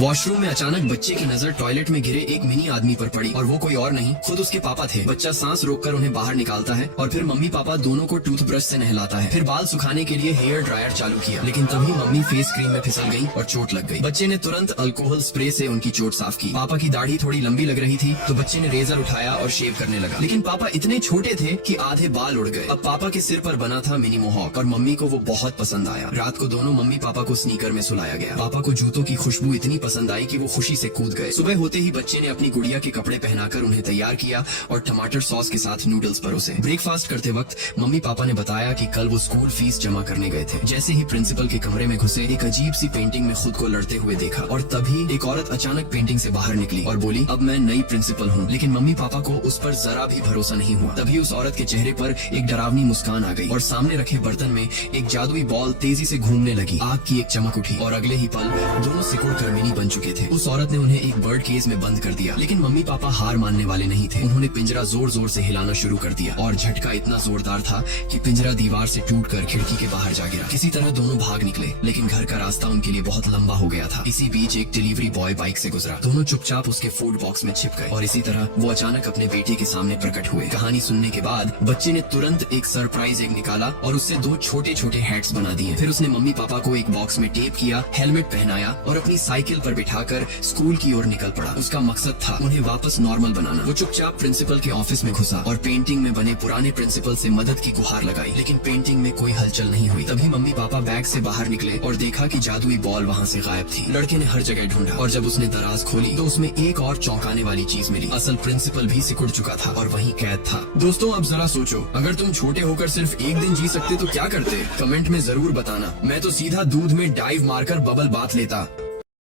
Washroom में अचानक बच्चे की नजर टॉयलेट में गिरे एक मिनी आदमी पर पड़ी और वो कोई और नहीं खुद उसके पापा थे। बच्चा सांस रोककर उन्हें बाहर निकालता है और फिर मम्मी पापा दोनों को टूथब्रश से नहलाता है। फिर बाल सुखाने के लिए हेयर ड्रायर चालू किया, लेकिन तभी मम्मी फेस क्रीम में फिसल गई और चोट लग गई। बच्चे ने तुरंत अल्कोहल स्प्रे से उनकी चोट साफ की। पापा की दाढ़ी थोड़ी लंबी लग रही थी तो बच्चे ने रेजर उठाया और शेव करने लगा, लेकिन पापा इतने छोटे थे कि आधे बाल उड़ गए। अब पापा के सिर पर बना था मिनी मोहॉक और मम्मी को वो बहुत पसंद आया। रात को दोनों मम्मी पापा को स्नीकर में सुलाया गया। पापा को जूतों की खुशबू इतनी पसंद आई कि वो खुशी से कूद गए। सुबह होते ही बच्चे ने अपनी गुड़िया के कपड़े पहनाकर उन्हें तैयार किया और टमाटर सॉस के साथ नूडल्स परोसे। ब्रेकफास्ट करते वक्त मम्मी पापा ने बताया कि कल वो स्कूल फीस जमा करने गए थे। जैसे ही प्रिंसिपल के कमरे में घुसे एक अजीब सी पेंटिंग में खुद को लड़ते हुए देखा और तभी एक औरत अचानक पेंटिंग से बाहर निकली और बोली, अब मैं नई प्रिंसिपल हूँ। लेकिन मम्मी पापा को उस पर जरा भी भरोसा नहीं हुआ। तभी उस औरत के चेहरे पर एक डरावनी मुस्कान आ गई और सामने रखे बर्तन में एक जादुई बॉल तेजी से घूमने लगी। आग की एक चमक उठी और अगले ही पल दोनों सिकुड़ कर मिनी बन चुके थे। उस औरत ने उन्हें एक बर्ड केज में बंद कर दिया, लेकिन मम्मी पापा हार मानने वाले नहीं थे। उन्होंने पिंजरा जोर जोर से हिलाना शुरू कर दिया और झटका इतना जोरदार था कि पिंजरा दीवार से टूटकर खिड़की के बाहर जा गिरा। किसी तरह दोनों भाग निकले, लेकिन घर का रास्ता उनके लिए बहुत लंबा हो गया था। इसी बीच एक डिलीवरी बॉय बाइक से गुजरा। दोनों चुपचाप उसके फूड बॉक्स में छिप गए और इसी तरह वो अचानक अपने बेटे के सामने प्रकट हुए। कहानी सुनने के बाद बच्चे ने तुरंत एक सरप्राइज एग निकाला और उससे दो छोटे छोटे हैट्स बना दिए। फिर उसने मम्मी पापा को एक बॉक्स में टेप किया, हेलमेट पहनाया और अपनी साइकिल पर बिठाकर स्कूल की ओर निकल पड़ा। उसका मकसद था उन्हें वापस नॉर्मल बनाना। वो चुपचाप प्रिंसिपल के ऑफिस में घुसा और पेंटिंग में बने पुराने प्रिंसिपल से मदद की गुहार लगाई, लेकिन पेंटिंग में कोई हलचल नहीं हुई। तभी मम्मी पापा बैग से बाहर निकले और देखा कि जादुई बॉल वहाँ से गायब थी। लड़के ने हर जगह ढूंढा और जब उसने दराज खोली तो उसमें एक और चौंकाने वाली चीज मिली। असल प्रिंसिपल भी सिकुड़ चुका था और वहीं कैद था। दोस्तों, अब जरा सोचो, अगर तुम छोटे होकर सिर्फ एक दिन जी सकते तो क्या करते? कमेंट में जरूर बताना। मैं तो सीधा दूध में डाइव मारकर बबल बाथ लेता।